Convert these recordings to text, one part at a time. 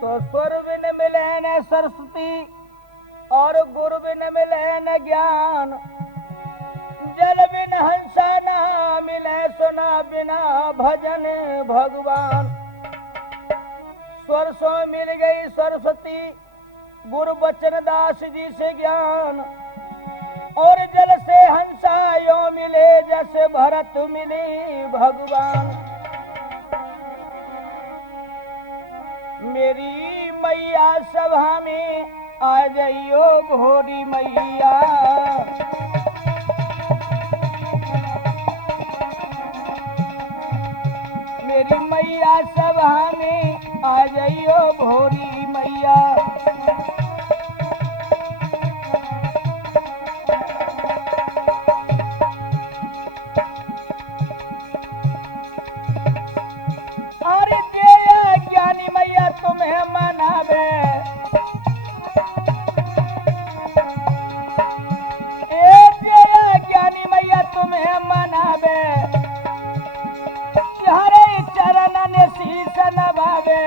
तो स्वर बिन मिले न सरस्वती और गुरु बिन मिले न ज्ञान, जल बिन हंसा न मिले सुना बिना भजन भगवान। स्वर सो मिल गई सरस्वती, गुरु बचन दास जी से ज्ञान, और जल से हंसा यो मिले जैसे भरत मिले भगवान। मेरी मैया सभा में आ जाइयो भोरी मैया, मेरी मैया सभा में आ जाइयो भोरी मैया। अरे जय ज्ञानी मैया तुम्हें मनावे, ए जय ज्ञानी मैया तुम्हें मनावे, हरे चरण ने शीश नभावे।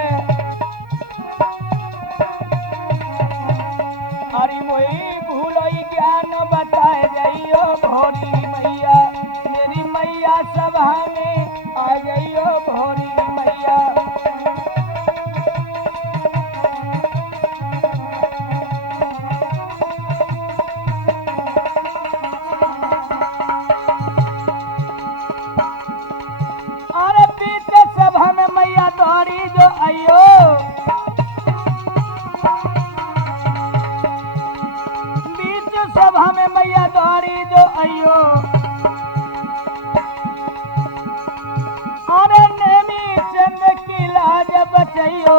अरे मोई भूलोई ज्ञान बताए जाइयो भोरी मैया, मेरी मैया सभा में आ जाइयो भोरी मैया। अरे बीच सभा में मैया दौड़ी जो आइयो, बीच सभा में मैया दौड़ी जो आइयो, अरे नेमी चंद की लाज बचैयो।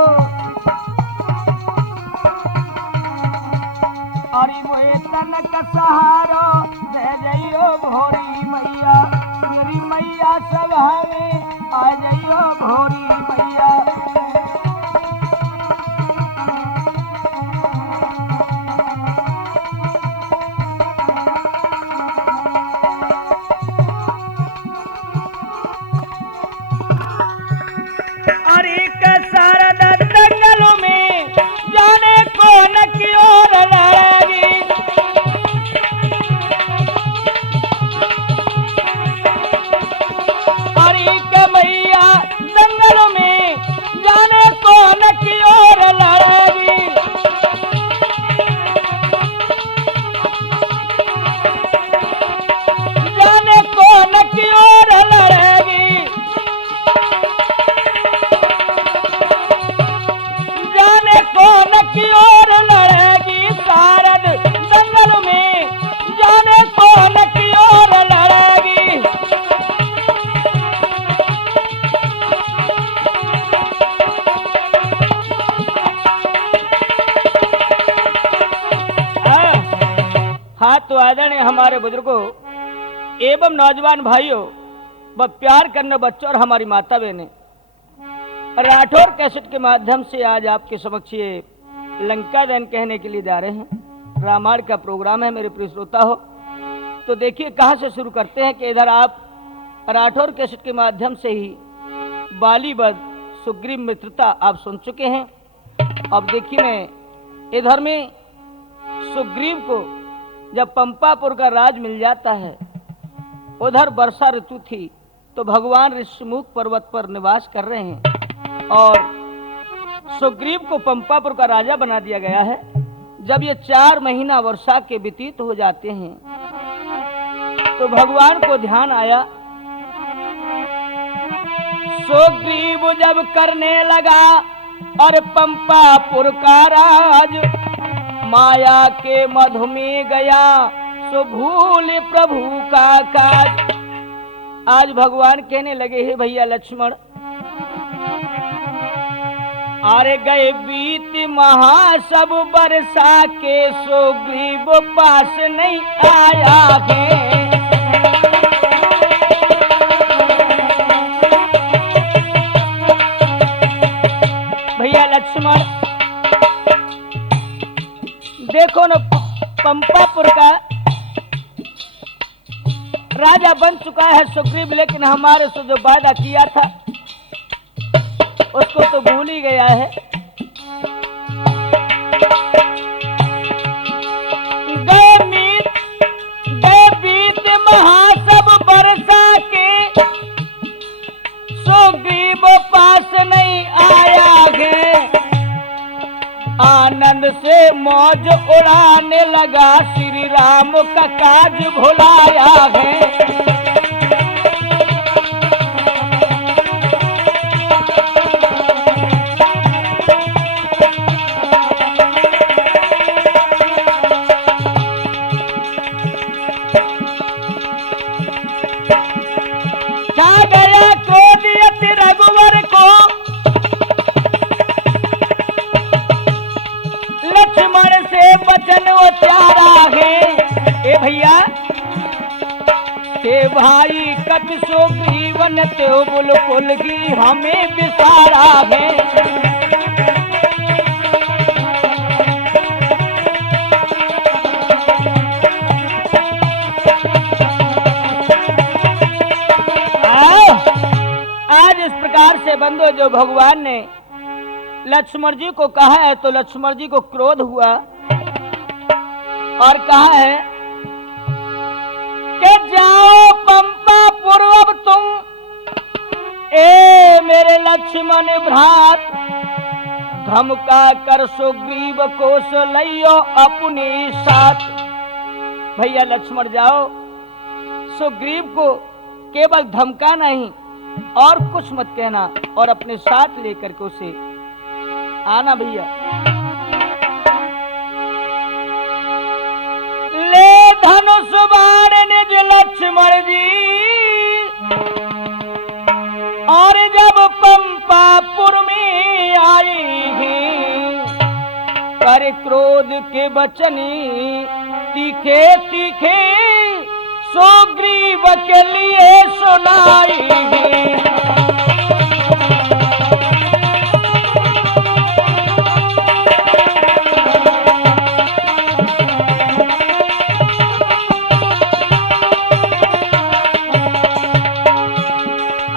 अरे मोहे तनक सहारो दे जइयो भोरी मैया, मेरी मैया सभा में आ जइयो भोरी मैया। अरे सारदा दंगलों में जाने कौन की ओर लड़ेगी, अरे मैया दंगलों में जाने कौन की ओर लड़ेगी। जाने कौन की ओर लड़ेगी, जाने कौन की ओर लड़ेगी। शारद दंगल में जाने कौन की ओर लड़ेगी। हाँ तो आदरणीय हमारे बुजुर्गों एवं नौजवान भाइयों व प्यार करने बच्चों और हमारी माता बहनें, राठौर कैसेट के माध्यम से आज आपके समक्ष ये लंका दहन कहने के लिए जा रहे हैं। रामायण का प्रोग्राम है मेरे प्रिय श्रोता हो। तो देखिए कहाँ से शुरू करते हैं कि इधर आप राठौर कैसेट के माध्यम से ही बाली वध सुग्रीव मित्रता आप सुन चुके हैं। अब देखिए मैं इधर में सुग्रीव को जब पंपापुर का राज मिल जाता है, उधर वर्षा ऋतु थी तो भगवान ऋषिमुख पर्वत पर निवास कर रहे हैं और सुग्रीव को पंपापुर का राजा बना दिया गया है। जब ये 4 महीना वर्षा के व्यतीत हो जाते हैं तो भगवान को ध्यान आया, सुग्रीव जब करने लगा और पंपापुर का राज, माया के मधु में गया सो भूल प्रभु का काज। आज भगवान कहने लगे हे भैया लक्ष्मण, अरे गए बीत महा सब बरसा के सुग्रीव पास नहीं आया है। भैया लक्ष्मण देखो न, पंपापुर का राजा बन चुका है सुग्रीव, लेकिन हमारे से जो वादा किया था उसको तो भूल ही गया है। आनंद से मौज उड़ाने लगा, श्री राम का काज भुलाया है। छा गया क्रोध यति रघुवर को, लक्ष्मण से वचन उचारा है। ए भैया के भाई कपि सुग्रीवन त्यो बुलबुल की हमें विसारा है। आज इस प्रकार से बंधु जो भगवान ने लक्ष्मण जी को कहा है तो लक्ष्मण जी को क्रोध हुआ और कहा है कि जाओ पंपा पूर्व तुम, ए मेरे लक्ष्मण भ्रात, धमका कर सुग्रीव को लइयो अपने साथ। भैया लक्ष्मण जाओ, सुग्रीव को केवल धमका नहीं और कुछ मत कहना और अपने साथ लेकर के उसे आना। भैया ले धनुष बाण निज लक्ष्मण जी, और जब पंपापुर में आए कर क्रोध के बचनी तीखे तीखे सुग्रीव के लिए सुनाई।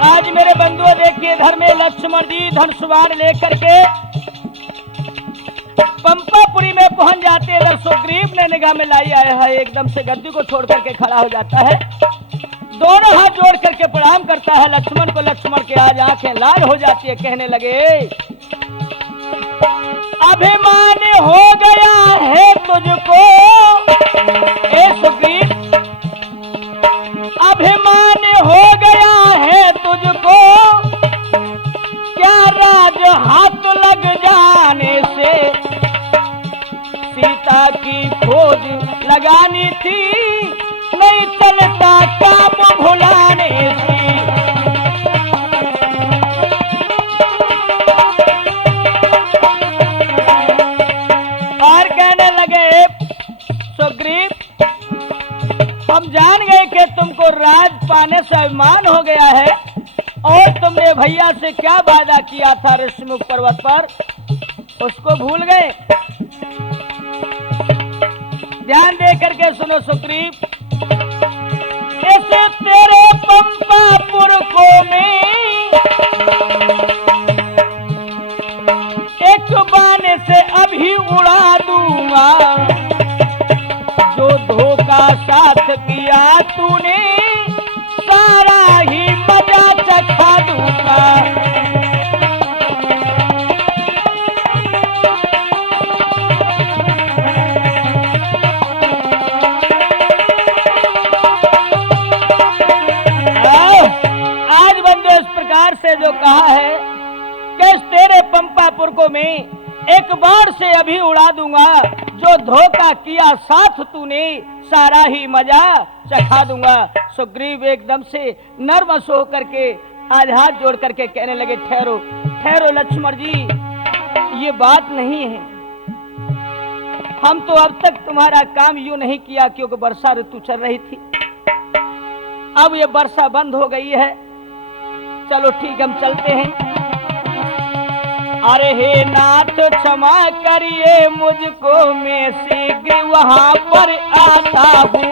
आज मेरे बंधुओं देखिए, घर में लक्ष्मण जी धनुष लेकर के पंपापुरी में पहुंच जाते हैं। इधर सुग्रीव ने निगाह में लाई आया है, एकदम से गद्दी को छोड़ करके खड़ा हो जाता है, दोनों हाथ जोड़ करके प्रणाम करता है लक्ष्मण को। लक्ष्मण के आज आंखें लाल हो जाती है, कहने लगे अभिमान हो गया है तुझको, ए सुग्रीव अभिमान हो गया है तुझको, क्या राज हाथ लग जाने से सीता की खोज लगानी थी, नहीं चलता काम भुलाने से। और कहने लगे सुग्रीव, हम जान गए कि तुमको राज पाने से अभिमान हो गया है और तुमने भैया से क्या वादा किया था ऋषिमुख पर्वत पर, उसको भूल गए। ध्यान दे करके सुनो सुग्रीव, ऐसे तेरे पंपापुर को मैं एक बाने से अभी उड़ा दूंगा, जो धोखा साथ किया तूने सारा ही मजा चखा दूंगा। से जो कहा है कि तेरे पंपापुर को मैं एक बार से अभी उड़ा दूंगा, जो धोखा किया साथ तूने सारा ही मजा चखा दूंगा। सुग्रीव एकदम से नर्वस होकर के आज हाथ जोड़ करके कहने लगे ठहरो ठहरो लक्ष्मण जी, ये बात नहीं है, हम तो अब तक तुम्हारा काम यूं नहीं किया क्योंकि वर्षा ऋतु चल रही थी, अब ये वर्षा बंद हो गई है, चलो ठीक हम चलते हैं। अरे हे नाथ क्षमा करिए मुझको, मैं शीघ्र वहां पर आता हूँ।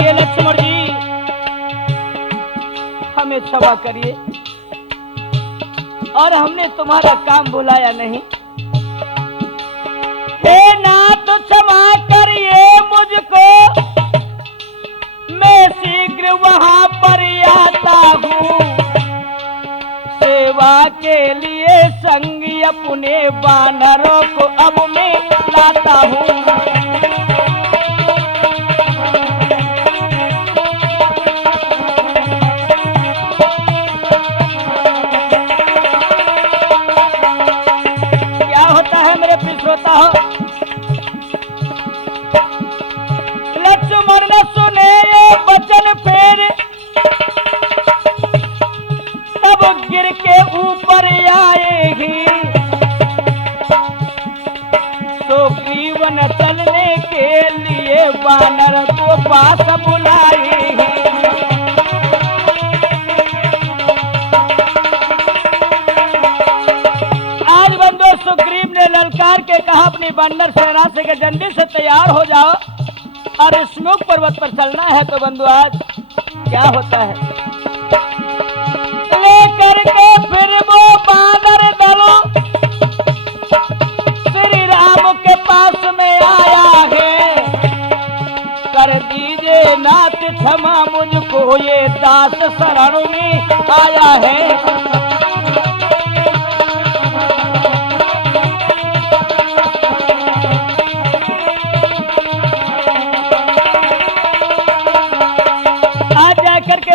ये लक्ष्मण जी हमें क्षमा करिए और हमने तुम्हारा काम भुलाया नहीं। हे नाथ क्षमा करिए मुझको, मैं शीघ्र वहां पर आता हूँ। के लिए संगी अपने बानरों को अब मैं लाता हूँ। श्रोता हो, लक्ष्मण ने सुने ये वचन फिर तब गिर के ऊपर आएगी, तो ग्रीवन चलने के लिए वानर को पास बुलाएगी। सुग्रीव ने ललकार के कहा अपनी वानर सेना से कि जल्दी से तैयार हो जाओ और स्मुख पर्वत पर चलना है। तो बंधु आज क्या होता है, लेकर के फिर वो वानर दलों श्री राम के पास में आया है। कर दीजिए नाथ क्षमा मुझको ये दास शरण में आया है।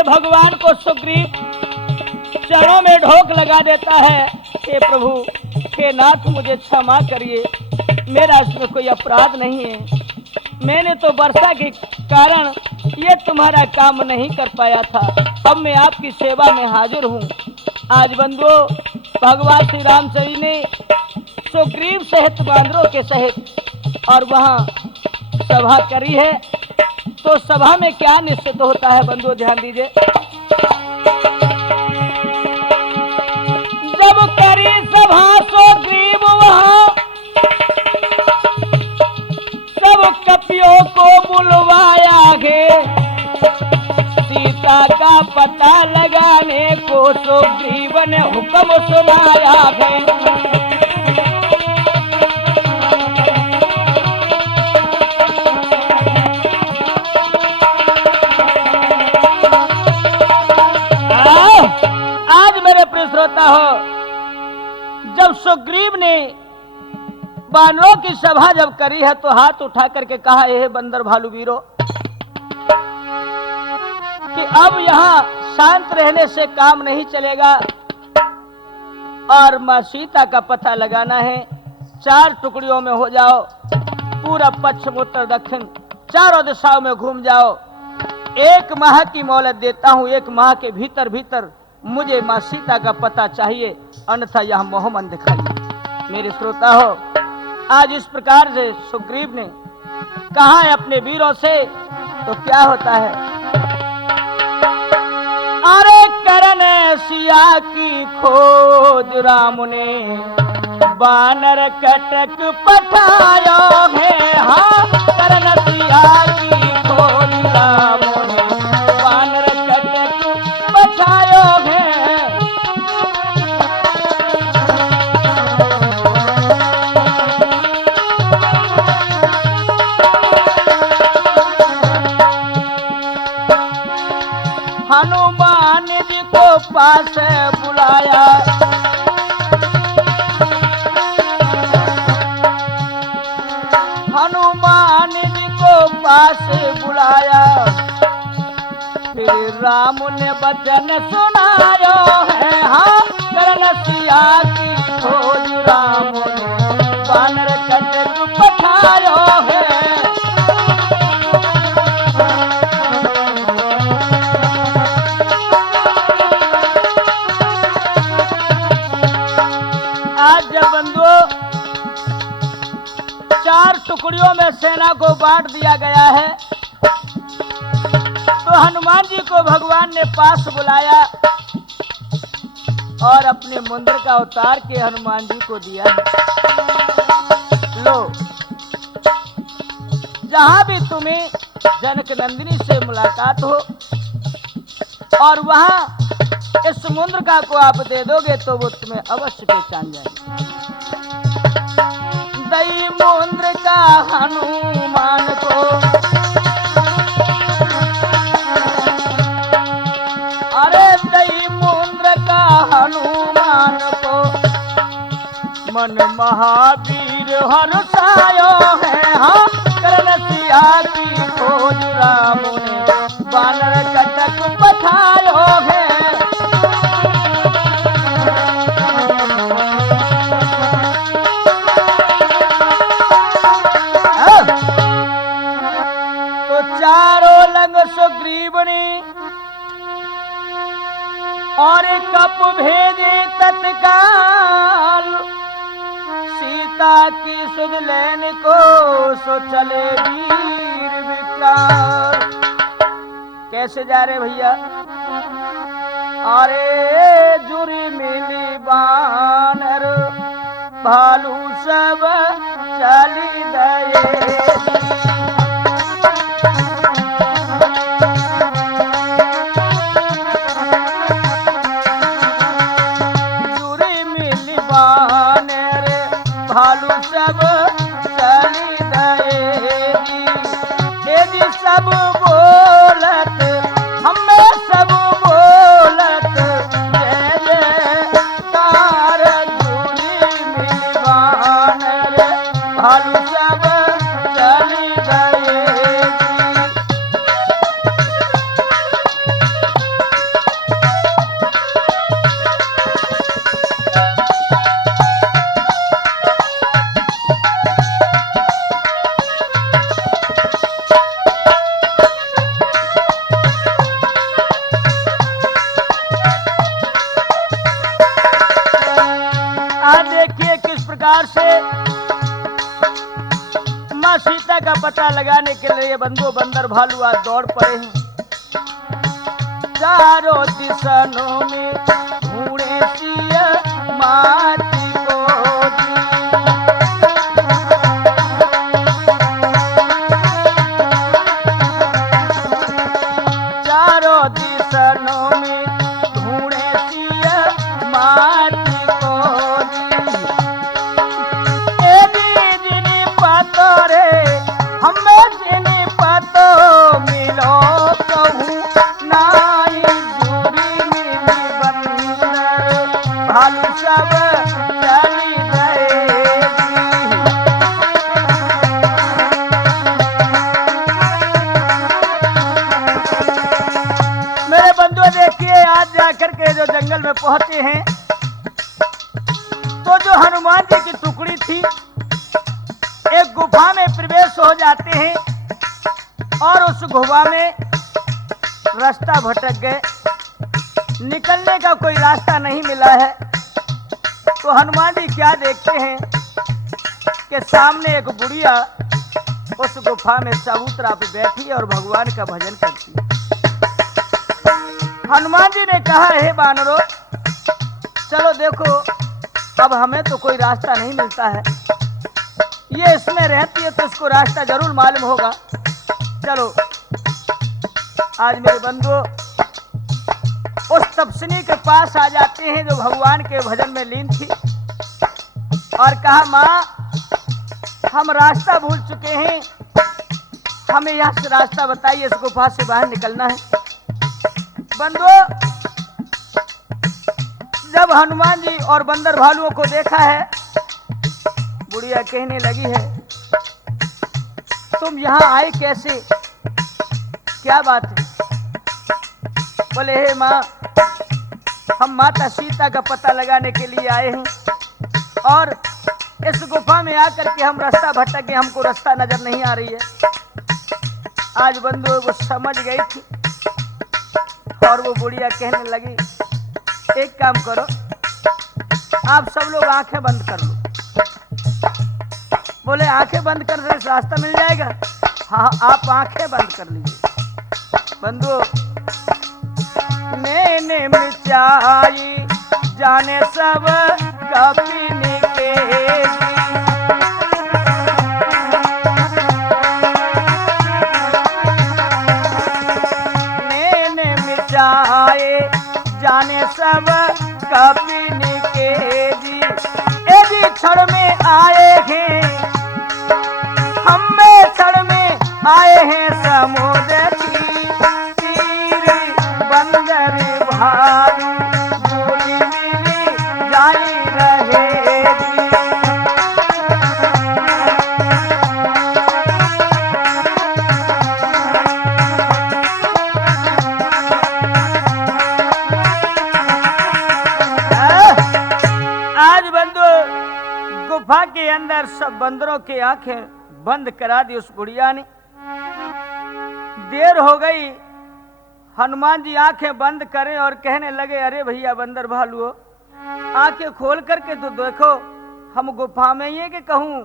भगवान को सुग्रीव चरणों में ढोक लगा देता है, हे प्रभु, हे नाथ, मुझे क्षमा करिए, मेरा इसमें कोई अपराध नहीं है। मैंने तो वर्षा के कारण ये तुम्हारा काम नहीं कर पाया था, अब मैं आपकी सेवा में हाजिर हूँ। आज बंधुओं, भगवान श्री रामचंद्र ने सुग्रीव सहित बांदरों के सहित और वहाँ सभा करी है। तो सभा में क्या निश्चित होता है बंधुओं, ध्यान दीजिए। जब करी सभा सुग्रीव वहाँ सब कपियों को बुलवाया है, सीता का पता लगाने को सुग्रीव ने हुक्म सुनाया है। श्रोता हो, जब सुग्रीव ने वानरों की सभा जब करी है तो हाथ उठा करके कहा, हे बंदर भालू वीरों, कि अब यहाँ शांत रहने से काम नहीं चलेगा और माँ सीता का पता लगाना है। 4 टुकड़ियों में हो जाओ, पूरा पश्चिम उत्तर दक्षिण चारों दिशाओं में घूम जाओ। 1 माह की मोहलत देता हूँ, 1 माह के भीतर भीतर मुझे माँ सीता का पता चाहिए, अन्यथा यह मोहमन दिखाइए। मेरे श्रोता हो, आज इस प्रकार से सुग्रीव ने कहा है अपने वीरों से, तो क्या होता है, अरे करण सिया की खोज राम ने बानर कटक पठायो है। हाँ, करण सिया की खोज राम ने बानर कटक पठायो है। हनुमान जी को पास बुलाया, हनुमान जी को पास बुलाया, फिर राम ने वचन सुनायो है। हाँ, करण सिया की खोज राम ने बानर कटक पठायो है। आज जब बंधुओं 4 टुकड़ियों में सेना को बांट दिया गया है, तो हनुमान जी को भगवान ने पास बुलाया और अपने मुंद्र का उतार के हनुमान जी को दिया। लो, जहां भी तुम्हें जनक नंदिनी से मुलाकात हो और वहां इस समुद्र का को आप दे दोगे तो वो तुम्हें अवश्य पहचान जाएगी। दई मुंद्र का हनुमान को, अरे दई मुंद्र का हनुमान मन महावीर हर्षायो है। हाँ करण सिया की खोज राम ने बानर कटक पठायो है। तो चारों लंग सुग्रीवनी और कप भेजे तत्काल, सीता की सुध लेने को सो चले वीर विकराल। कैसे जा रहे भैया? अरे जुरी मिली बानर भालू सब चली गए। भालू सब चली गएगी, यदि सब बोलत हमें सब बोलत जय जयकार। दूरी मिलवान रे भालू सब चली गएगी। देखिए किस प्रकार से मां सीता का पता लगाने के लिए बंधु बंदर भालू आज दौड़ पड़े हैं। चारों दिशाओं में ढूंढे सिया माटी को चारों दिशाओं में ढूंढे सिया माटी को। हमें जिनी पतो मिलो कहूँ नाई जुरी मिली बंदर भालू सब चली गएगी। मेरे बंधुओं देखिए आज जाकर के जो जंगल में पहुंचे हैं तो जो हनुमान जी की टुकड़ी थी एक गुफा में प्रवेश हो जाते हैं और उस गुफा में रास्ता भटक गए, निकलने का कोई रास्ता नहीं मिला है। तो हनुमान जी क्या देखते हैं कि सामने एक बुढ़िया उस गुफा में चबूतरा पे बैठी है और भगवान का भजन करती है। हनुमान जी ने कहा हे बानरों चलो देखो अब हमें तो कोई रास्ता नहीं मिलता है, ये इसमें रहती है तो इसको रास्ता जरूर मालूम होगा। चलो आज मेरे बंधु उस तपस्विनी के पास आ जाते हैं जो भगवान के भजन में लीन थी और कहा माँ हम रास्ता भूल चुके हैं, हमें यहाँ से रास्ता बताइए, इस गुफा से बाहर निकलना है। बंधु जब हनुमान जी और बंदर भालुओं को देखा है बुढ़िया कहने लगी है तुम यहाँ आए कैसे, क्या बात है? बोले हे माँ हम माता सीता का पता लगाने के लिए आए हैं और इस गुफा में आकर के हम रास्ता भटक गए, हमको रास्ता नजर नहीं आ रही है। आज बंधु वो समझ गई थी और वो बुढ़िया कहने लगी एक काम करो आप सब लोग आंखें बंद कर लो। बोले आंखें बंद कर से रास्ता मिल जाएगा? हाँ आप आंखें बंद कर लीजिए। बंधु मैंने मिचाई जाने सब कपिनी के मैंने मिचाए जाने सब कपिनी के जी यदि क्षण में आए हैं हमें क्षण में आए हैं समुद्र की तीर बंदर भालू बोली मिली जाई रहेगी। गुफा के अंदर सब बंदरों की आंखें बंद करा दी उस बुढ़िया ने। देर हो गई, हनुमान जी आंखें बंद करें और कहने लगे, अरे भैया बंदर भालुओ, आंखें खोल करके तो देखो, हम गुफा में ही है कि कहूं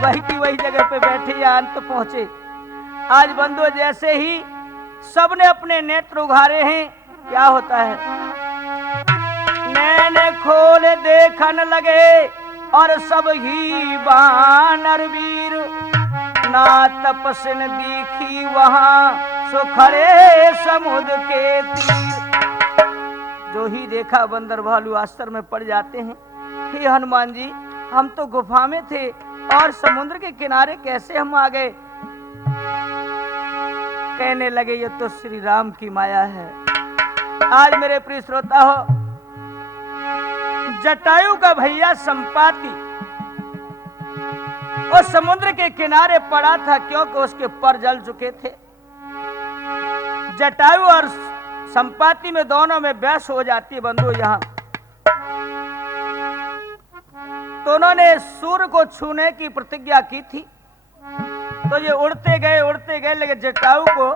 वही की वही जगह पे बैठे या अंत पहुंचे। आज बंदो जैसे ही सबने अपने नेत्र उघारे हैं, क्या होता है, नैने खोल देखन लगे और सब ही बानर वीर, ना तपस्विन दिखी वहां सुखरे समुद्र के तीर। जो ही देखा बंदर भालू आश्चर्य में पड़ जाते हैं, हे हनुमान जी, हम तो गुफा में थे और समुद्र के किनारे कैसे हम आ गए। कहने लगे, ये तो श्री राम की माया है। आज मेरे प्रिय श्रोता हो, जटायु का भैया संपाति उस समुद्र के किनारे पड़ा था, क्योंकि उसके पर जल चुके थे। जटायु और संपाति में दोनों में बहस हो जाती है। बंधु यहां तो उन्होंने सूर्य को छूने की प्रतिज्ञा की थी, तो ये उड़ते गए, लेकिन जटायु को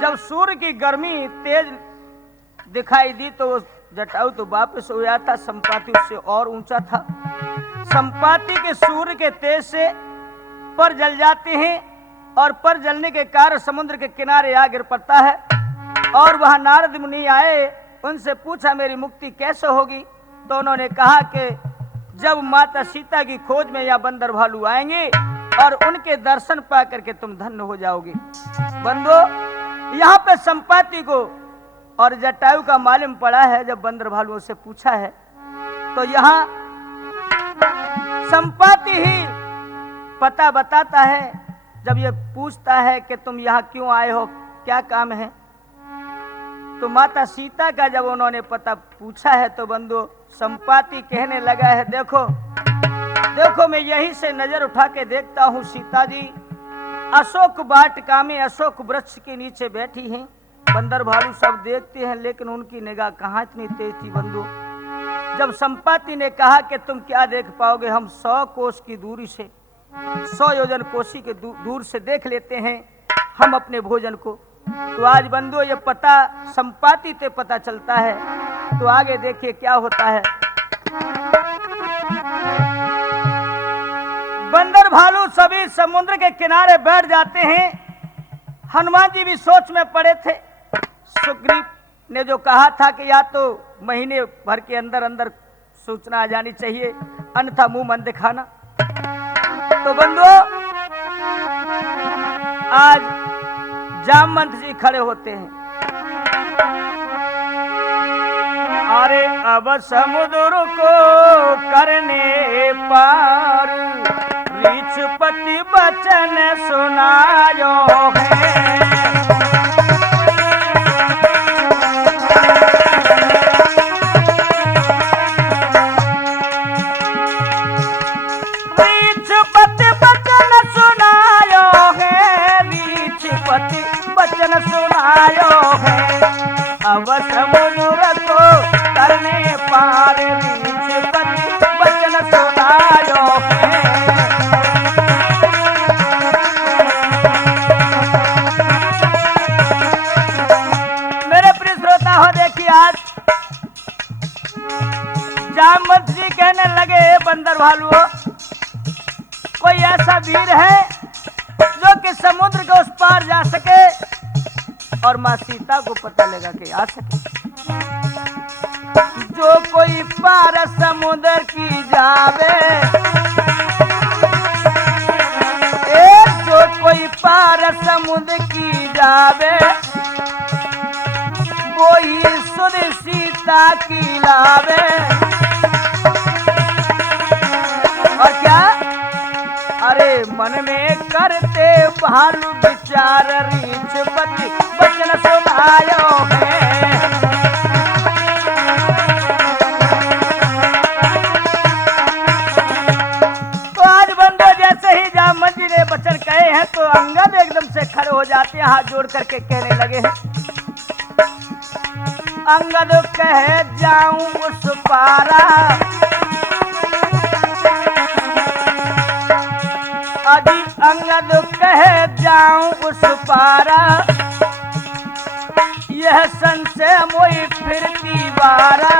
जब सूर्य की गर्मी तेज दिखाई दी तो वो जटायु तो वापस हो गया था। संपाति उससे और ऊंचा था। संपाति के सूर्य के तेज से पर जल जाते हैं और पर जलने के कारण समुद्र के किनारे आ गिर पड़ता है। और वहां नारद मुनि आए, उनसे पूछा मेरी मुक्ति कैसे होगी। तो उन्होंने कहा कि जब माता सीता की खोज में या बंदर भालू आएंगे और उनके दर्शन पा करके तुम धन्य हो जाओगे। बंदो यहाँ पे संपाति को और जटायु का मालूम पड़ा है। जब बंदर भालुओं से पूछा है तो यहाँ संपाति ही पता बताता है। जब ये पूछता है कि तुम यहाँ क्यों आए हो, क्या काम है, तो माता सीता का जब उन्होंने पता पूछा है तो बंधु संपाति कहने लगा है, देखो देखो मैं यहीं से नजर उठा के देखता हूँ, सीता जी अशोक वाटिका में अशोक वृक्ष के नीचे बैठी हैं। बंदर भालू सब देखते हैं, लेकिन उनकी निगाह कहाँ इतनी तेज थी। बंधु जब संपाति ने कहा कि तुम क्या देख पाओगे, हम 100 कोस की दूरी से 100 योजन कोसी के दूर से देख लेते हैं हम अपने भोजन को। तो आज बंधु ये पता संपाति से पता चलता है। तो आगे देखिए क्या होता है। बंदर भालू सभी समुद्र के किनारे बैठ जाते हैं। हनुमान जी भी सोच में पड़े थे। सुग्रीव ने जो कहा था कि या तो महीने भर के अंदर अंदर सूचना आ जानी चाहिए, अन्यथा मुंह मन दिखाना। तो बंधु आज जामवंत जी खड़े होते हैं। अरे अब समुद्र को करने पार ऋषपति वचन सुनायो है। ऋषपति वचन सुनायो है, ऋषपति वचन सुनायो है। अब समुद्र को करने पार ऋषपति वचन सुनायो है। मेरे प्रिय श्रोता हो, देखिए आज जामवंत जी कहने लगे, बंदर भालुओं कोई ऐसा वीर है जो कि समुद्र के उस पार जा सके और माँ सीता को पता लगा कि आ सके। जो कोई पार समुद्र की जावे, जो कोई पार समुद्र की जावे, वो ही सुध सीता की लावे। और क्या, अरे मन में करते भालू विचार ऋषपति वचन सुनायो है। तो आज बंदो जैसे ही जामवंत जी ने वचन कहे हैं तो अंगद एकदम से खड़े हो जाते हैं, हाथ जोड़ करके कहने लगे हैं। अंगद कहे जाऊं उस पारा, अजी अंगद कहे जाऊं उस पारा, यह संशय मोई फिरती बारा।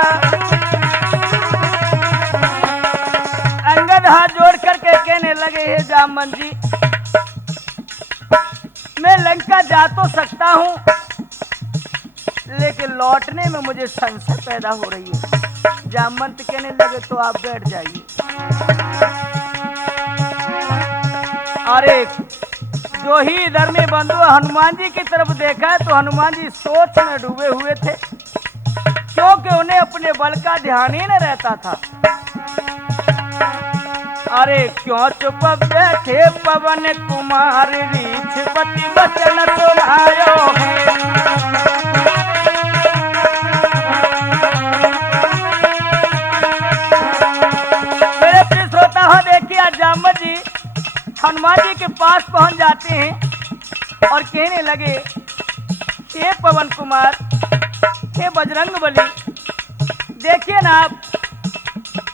अंगद हाथ जोड़ करके कहने लगे, हे जामन जी, मैं लंका जा तो सकता हूं, लेकिन लौटने में मुझे संशय पैदा हो रही है। जामवंत कहने लगे, तो आप बैठ जाइए। अरे जो ही इधर में बंधु हनुमान जी की तरफ देखा तो हनुमान जी सोच में डूबे हुए थे, क्योंकि उन्हें अपने बल का ध्यान ही न रहता था। अरे क्यों चुप बैठे पवन कुमार, रीछपति वचन सुनायो है। मेरे प्रिय श्रोता हो, देखिए जामवंत जी हनुमान जी के पास पहुंच जाते हैं और कहने लगे, हे पवन कुमार, हे बजरंग बली, देखिए ना आप,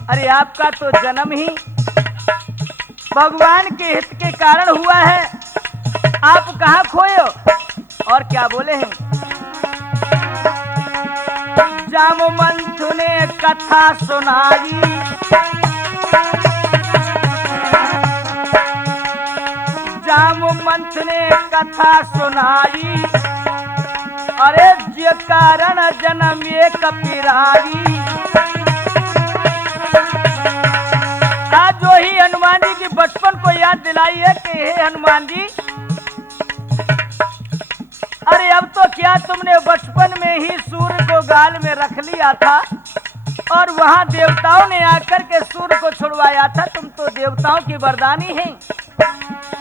अरे आपका तो जन्म ही भगवान के हित के कारण हुआ है, आप कहाँ खोए हो। और क्या बोले हैं, जामवंत ने कथा सुनाई, जामवंत ने कथा सुनाई, अरे जे कारण जन्म एक पिराई। आज जो ही हनुमान जी की बचपन को याद दिलाई है कि हे हनुमान जी, अरे अब तो क्या तुमने बचपन में ही सूर्य को गाल में रख लिया था और वहां देवताओं ने आकर के सूर्य को छुड़वाया था, तुम तो देवताओं की वरदानी हैं।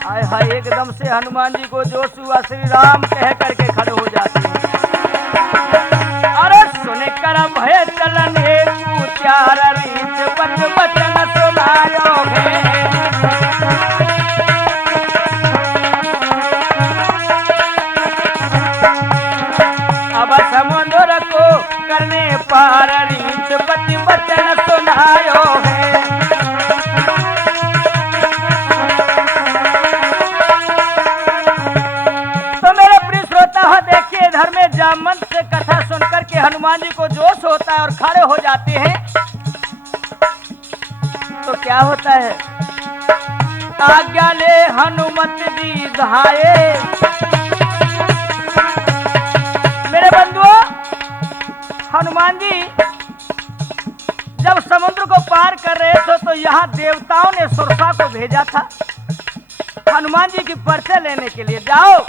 हाय हाय, एकदम से हनुमान जी को जोश हुआ, श्री राम कह करके खड़े हो जाते हैं। अरे सुन कर भय चलन हेतु चार, रीछपति वचन सुनायो है। अब समुद्र को करने पार, रीछपति वचन सुनायो है। देखिए इधर में जामवंत से कथा सुनकर के हनुमान जी को जोश होता है और खड़े हो जाते हैं। तो क्या होता है, आज्ञा ले हनुमत जी धाये। मेरे बंधुओं, हनुमान जी जब समुद्र को पार कर रहे थे तो यहाँ देवताओं ने सुरसा को भेजा था हनुमान जी की परिचय लेने के लिए, जाओ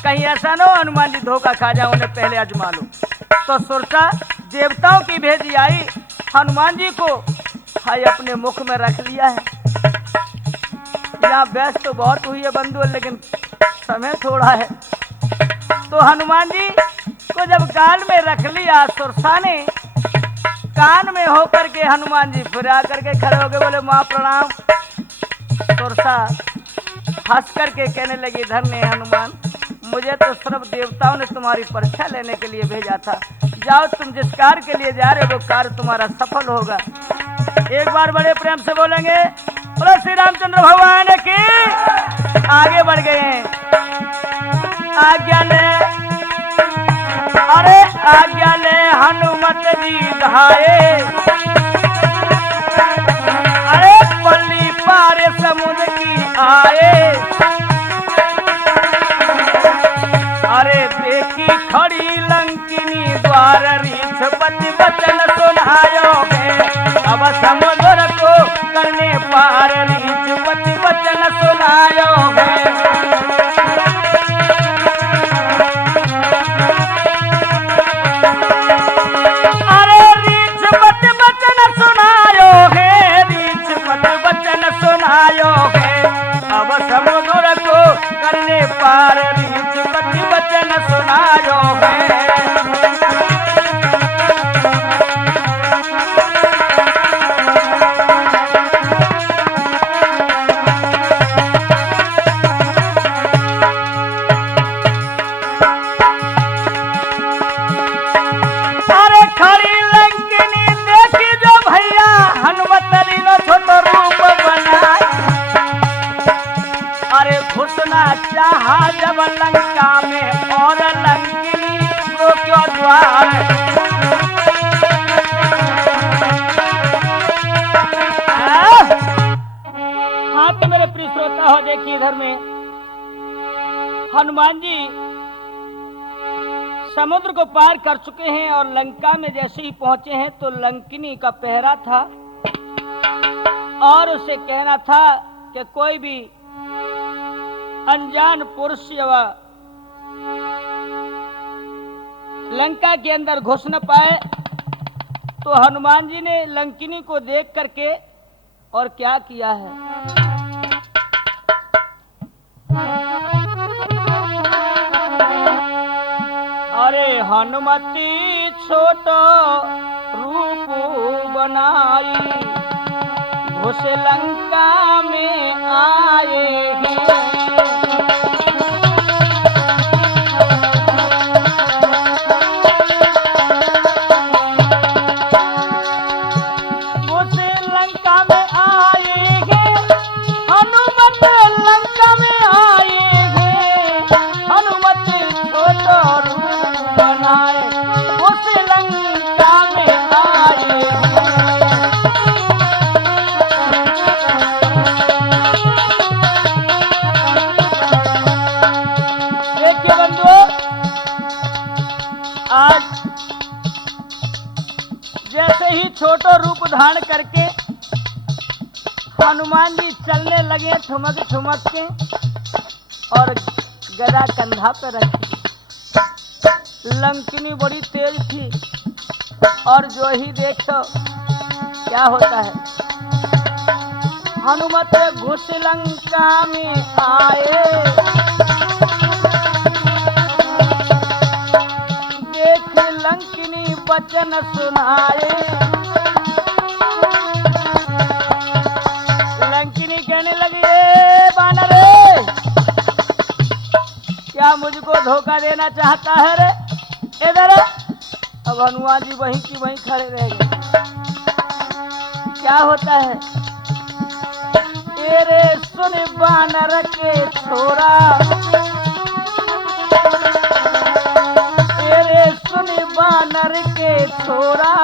कहीं ऐसा न हो हनुमान जी धोखा खा जाओ, उन्हें पहले आजमा लो। तो सुरसा देवताओं की भेजी आई, हनुमान जी को हाय अपने मुख में रख लिया है। यहाँ बहस तो बहुत हुई है बंधु, लेकिन समय थोड़ा है। तो हनुमान जी को जब कान में रख लिया, सुरसा ने कान में होकर के हनुमान जी फिर आकर के खड़े हो गए, बोले माँ प्रणाम। सुरसा हंस करके कहने लगी, धन्य हनुमान, मुझे तो सर्व देवताओं ने तुम्हारी परीक्षा लेने के लिए भेजा था, जाओ तुम जिस कार्य के लिए जा रहे हो वो कार्य तुम्हारा सफल होगा। एक बार बड़े प्रेम से बोलेंगे, बोलो श्री रामचंद्र भगवान की। आगे बढ़ गए हैं, आज्ञा ले, अरे आज्ञा ले हनुमत जी धाये, अरे पल्ली पार समुद्र की आए। अरे देखी खड़ी लंकिनी द्वार, रीछपति वचन सुनायो है। अब समुद्र को करने पार, रीछपति वचन सुनायो है। अरे रीछपति वचन सुनायो है, रीछपति वचन सुनायो है। अब समुद्र को करने पार, रीछपति वचन सुनायो है। जहाँ जब लंका में और लंकिनी को क्यों द्वार। हाँ तो मेरे प्रिय श्रोता हो, देखिए इधर में हनुमान जी समुद्र को पार कर चुके हैं और लंका में जैसे ही पहुंचे हैं तो लंकिनी का पहरा था और उसे कहना था कि कोई भी अनजान पुरुष व लंका के अंदर घुस न पाए। तो हनुमान जी ने लंकिनी को देख करके और क्या किया है, अरे हनुमती छोटो रूप बनाई घुस लंका में आए हैं। आज जैसे ही छोटो रूप धारण करके हनुमान जी चलने लगे ठुमक ठुमक के और गदा कंधा पे रखी। लंकिनी बड़ी तेज थी और जो ही देखो क्या होता है, हनुमत घुस लंका में आए देख लंकिनी वचन सुनाए। लंकिनी कहने लगी, बानर क्या मुझको धोखा देना चाहता है रे, इधर। अब हनुमान जी वहीं की वहीं खड़े रह गए। क्या होता है, तेरे सुन बानर के छोरा, तेरे सुन बानर के छोरा,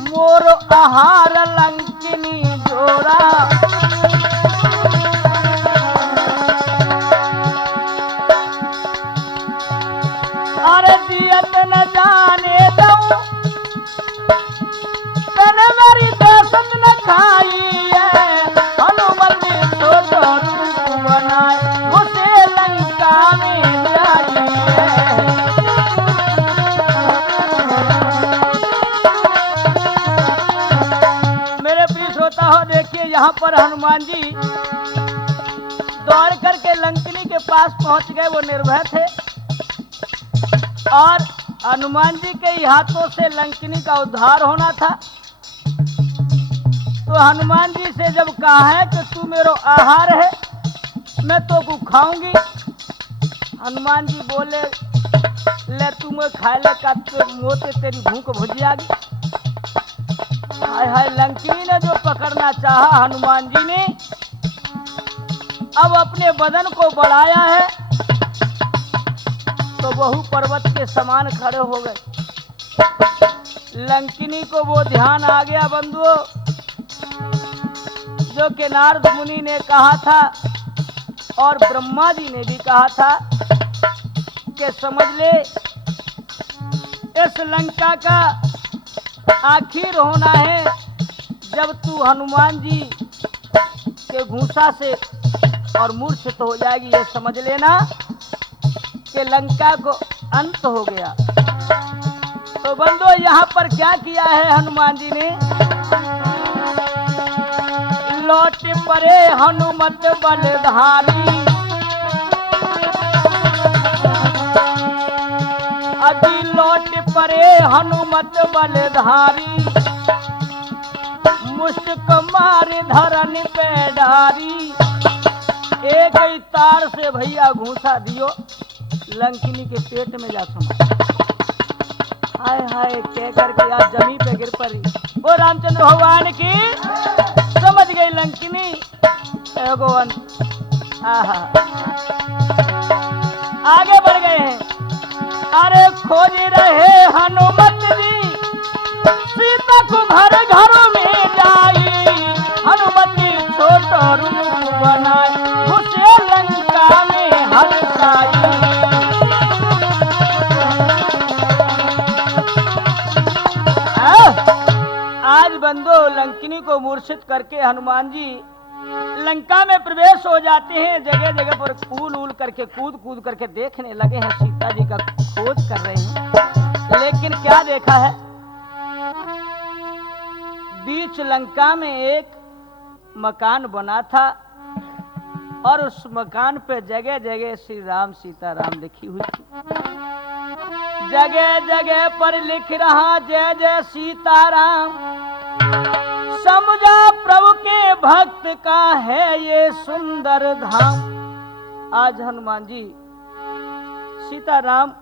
मोर आहार लंकिनी जोरा। अरे जियत न जाने दऊं तने मेरी दहशत न खाई है। हनुमत छोटो रूप बनाए उसे लंका में जाई है। मेरे प्रिय श्रोता हो, देखिए यहाँ पर हनुमान जी दौड़ करके लंकिनी के पास पहुंच गए। वो निर्भय थे और हनुमान जी के ही हाथों से लंकिनी का उद्धार होना था। तो हनुमान जी से जब कहा है कि तू मेरो आहार है, मैं तो को खाऊंगी। हनुमान जी बोले, ले तू मैं खा ले का तो मोते तेरी भूख बुझ जाएगी। हाय हाय, लंकिनी ने जो पकड़ना चाहा हनुमान जी ने अब अपने बदन को बढ़ाया है तो बहु पर्वत के समान खड़े हो गए। लंकिनी को वो ध्यान आ गया बंधुओं, जो कि नारद मुनि ने कहा था और ब्रह्मा जी ने भी कहा था कि समझ ले इस लंका का आखिर होना है जब तू हनुमान जी के घूसा से और मूर्छित हो जाएगी। ये समझ लेना कि लंका को अंत हो गया। तो बंदो यहाँ पर क्या किया है हनुमान जी ने, लौट परे हनुमत बलधारी, अभी लौट परे हनुमत बलधारी, मुष्क मार धरन पे डारी। एक ही तार से भैया घूसा दियो लंकिनी के पेट में जा समा। हाय हाय कह करके आज जमीन पे गिर पड़ी। वो रामचंद्र भगवान की समझ गई लंकिनी, भगवान आहा, आगे बढ़ गए हैं। अरे खोज रहे हनुमत जी सीता को घर घरों में जाई, हनुमती छोटो रूप बनाए घुसे लंका में हलसाई। आज बंदो लंकिनी को मूर्छित करके हनुमान जी लंका में प्रवेश हो जाते हैं। जगह जगह पर कूद करके देखने लगे हैं, सीता जी का खोज कर रहे हैं। लेकिन क्या देखा है, बीच लंका में एक मकान बना था और उस मकान पे जगह जगह श्री राम सीता राम लिखी हुई थी। जगह जगह पर लिख रहा जय जय सीताराम, समझा प्रभु के भक्त का है ये सुंदर धाम। आज हनुमान जी सीताराम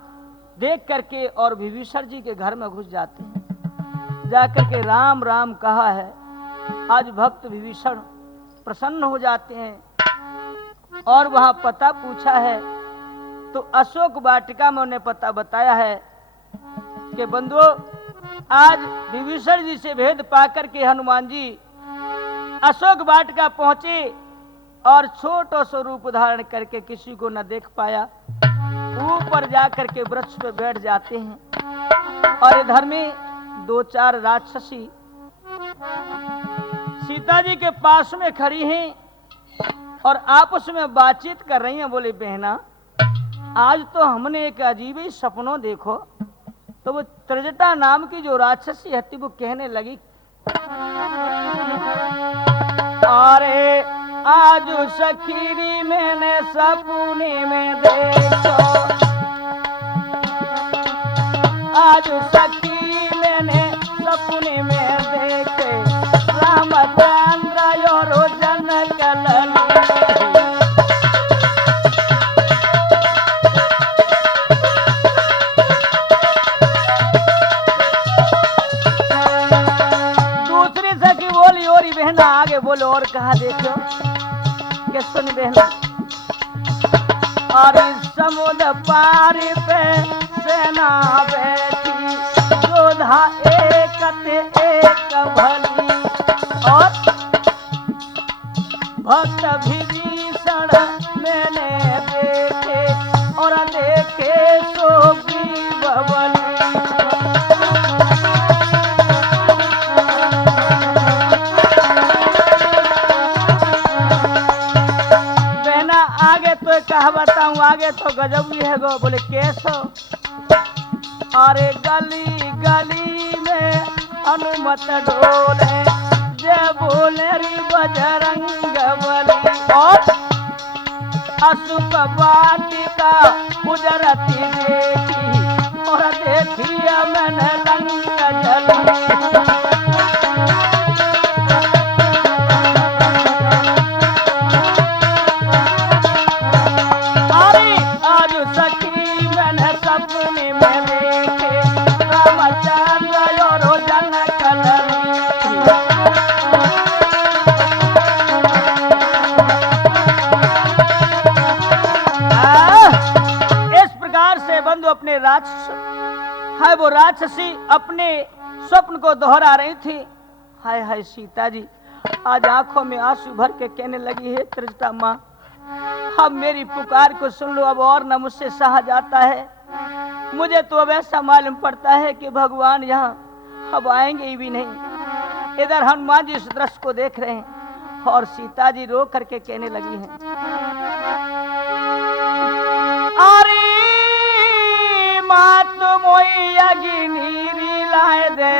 देख करके और विभीषण जी के घर में घुस जाते हैं। जाकर के राम राम कहा है। आज भक्त विभीषण प्रसन्न हो जाते हैं और वहां पता पूछा है तो अशोक वाटिका में उन्हें पता बताया है कि बंधुओं, आज विभीषण जी से भेद पाकर के हनुमान जी अशोक वाटिका पहुंचे और छोटो सो रूप धारण करके किसी को न देख पाया, ऊपर जाकर के वृक्ष पे बैठ जाते हैं। और इधर में दो चार राक्षसी सीता जी के पास में खड़ी हैं और आपस में बातचीत कर रही हैं। बोले बहना, आज तो हमने एक अजीब ही सपनों देखो। तो वो त्रिजटा नाम की जो राक्षसी हती वो कहने लगी, अरे आज सखीरी मैंने सपने में देखो, आज सखी मैंने सपने में देखे रामचंद्र और जनक लली। बहना आगे बोलो और कहा देखो कि सुन बहना, और समुद्र पार पे सेना बैठी योद्धा एक भली, और भक्त विभीषण मैंने देखे और देखे सुग्रीव बली। कहा बताऊं आगे तो गजब भी है गो। बोले कैसो, अरे गली गली में हनुमत डोले जय बोले री बजरंग बली, और अशोक वाटिका गुजरती देखी और देखिया मैंने लंका जली। अपने राक्षस है वो राक्षसी अपने स्वप्न को दोहरा रही थी। हाय हाय सीता जी आज आंखों में आंसू भर के कहने लगी है, त्रिजटा माँ अब मेरी पुकार को सुन लो, अब और न मुझसे सहा जाता है। मुझे तो अब ऐसा मालूम पड़ता है कि भगवान यहाँ अब आएंगे ही भी नहीं। इधर हनुमान जी इस दृश्य को देख रहे हैं और सीता जी रो करके कहने लगी हैं, अरे मात मोई अग्नि लाए दे,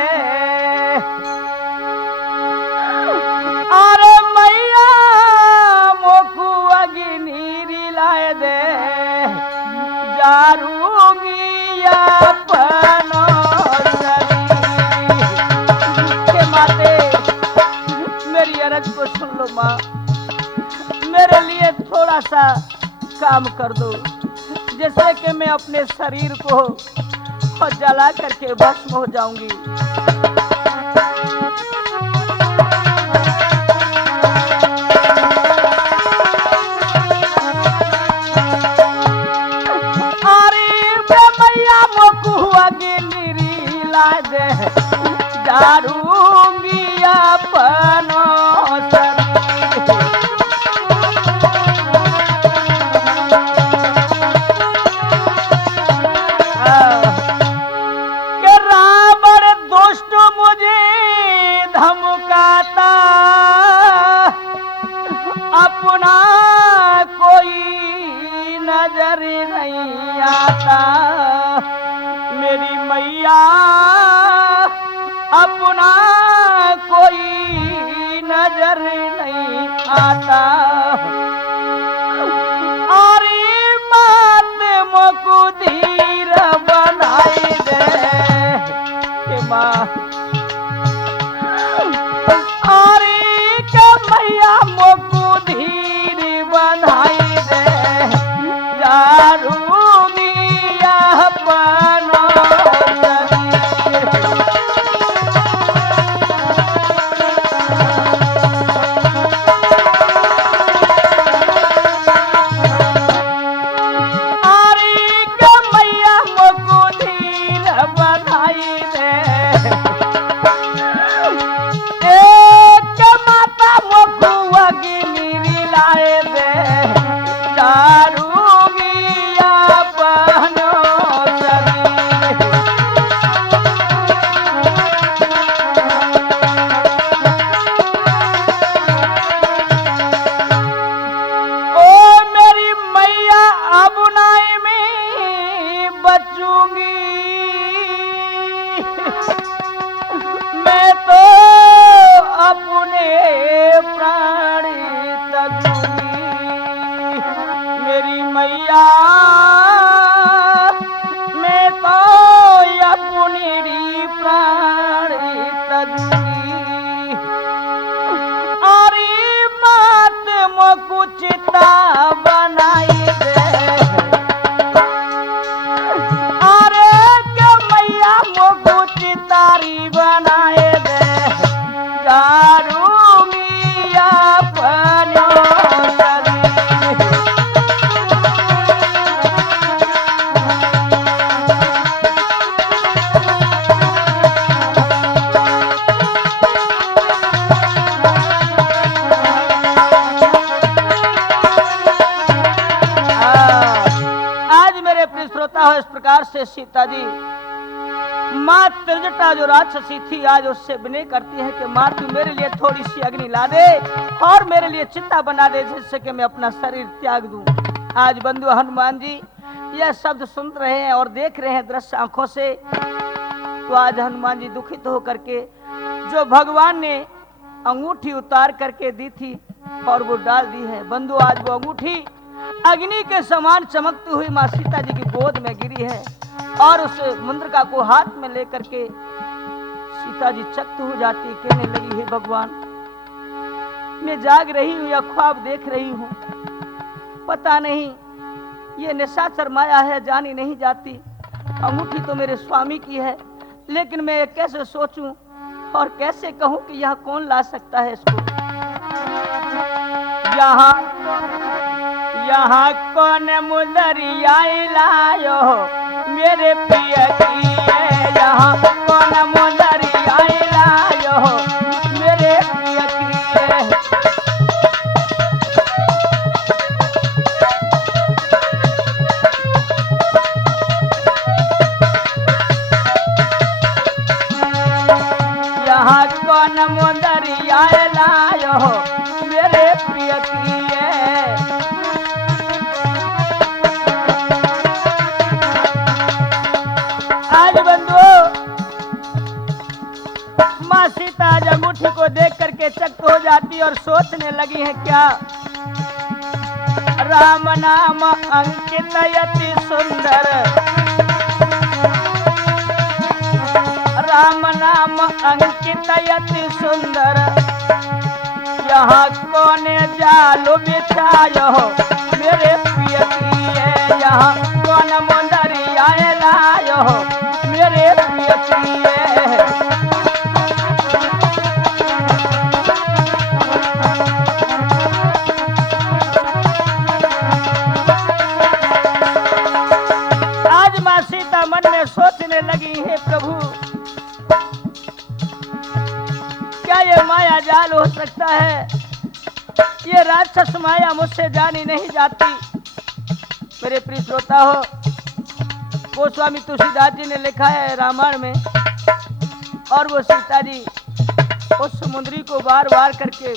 अरे मैया मोकू अग्नि लाए दे, जारूंगी अपनो के माते मेरी अरज को सुन लो माँ, मेरे लिए थोड़ा सा काम कर दो, जैसे कि मैं अपने शरीर को जला करके भस्म हो जाऊंगी। ला दे जारूंगी अपनों शरीर। कि रावण दुष्ट मुझे धमकाता, अपना कोई नजर नहीं आता। मेरी मैया अपना कोई नजर नहीं आता। और मात मोको धीर बनाई दे के माँ, और के मैया मोको धीर बनाई दे जारूंगी अपनों शरीर। आरी के मैया मोको धीर बनाई दे, एक माता मोको अग्नि लाए दे जारूंगी अपनों शरीर। ओ मेरी मैया अब नाई में बचूंगी, मैं तो अपने प्राण तजूंगी। मेरी मैया मैं तो अपनी प्राण तजूंगी। और मात मोको चिता बनाई दे, अरे के मैया मोको चितारी बनाए दे जारूंगी अपनों शरीर। आज मेरे प्रिय श्रोता हो, इस प्रकार से सीता जी माँ त्रिजटा जो राक्षसी थी आज उससे विनय करती है कि माँ तू मेरे लिए थोड़ी सी अग्नि ला दे और मेरे लिए चिता बना दे जिससे कि मैं अपना शरीर त्याग दूं। आज बंधु हनुमान जी यह शब्द सुन रहे हैं और देख रहे हैं दृश्य आंखों से, तो आज हनुमान जी दुखित होकर के जो भगवान ने अंगूठी उतार करके दी थी और वो डाल दी है। बंधु आज वो अंगूठी अग्नि के समान चमकती हुई माँ सीता जी की गोद में गिरी है और उस मुद्रिका को हाथ में लेकर के सीता जी चकित हो जाती, कहने लगी है भगवान मैं जाग रही हूँ या ख्वाब देख रही हूँ, पता नहीं ये निशाचर माया है, जानी नहीं जाती। अंगूठी तो मेरे स्वामी की है, लेकिन मैं कैसे सोचूं और कैसे कहूं कि यह कौन ला सकता है इसको। यहाँ कौन मुदरिया लायो मेरे प्रिय की है, यहाँ कौन मुदरिया लायो मेरे प्रिय की है। यहाँ कौन मुदरिया लायो मेरे प्रिय की है। आज बंधु माँ सीता आज अंगूठी को देख करके चकित हो जाती और सोचने लगी है क्या, राम नाम अंकित यति सुंदर, राम नाम अंकित यति सुंदर, यहाँ कौन जालो बिछायो मेरे प्रिय की है, यहाँ कौन मुंदरिया लायो मेरे प्रिय की है। आज माँ सीता मन में सोचने लगी है प्रभु माया जाल हो सकता है, ये राक्षस माया मुझसे जानी नहीं जाती। मेरे प्रिय श्रोता हो, गोस्वामी तुलसीदास जी ने लिखा है रामायण में, और वो सीता जी उस समुद्री को बार बार करके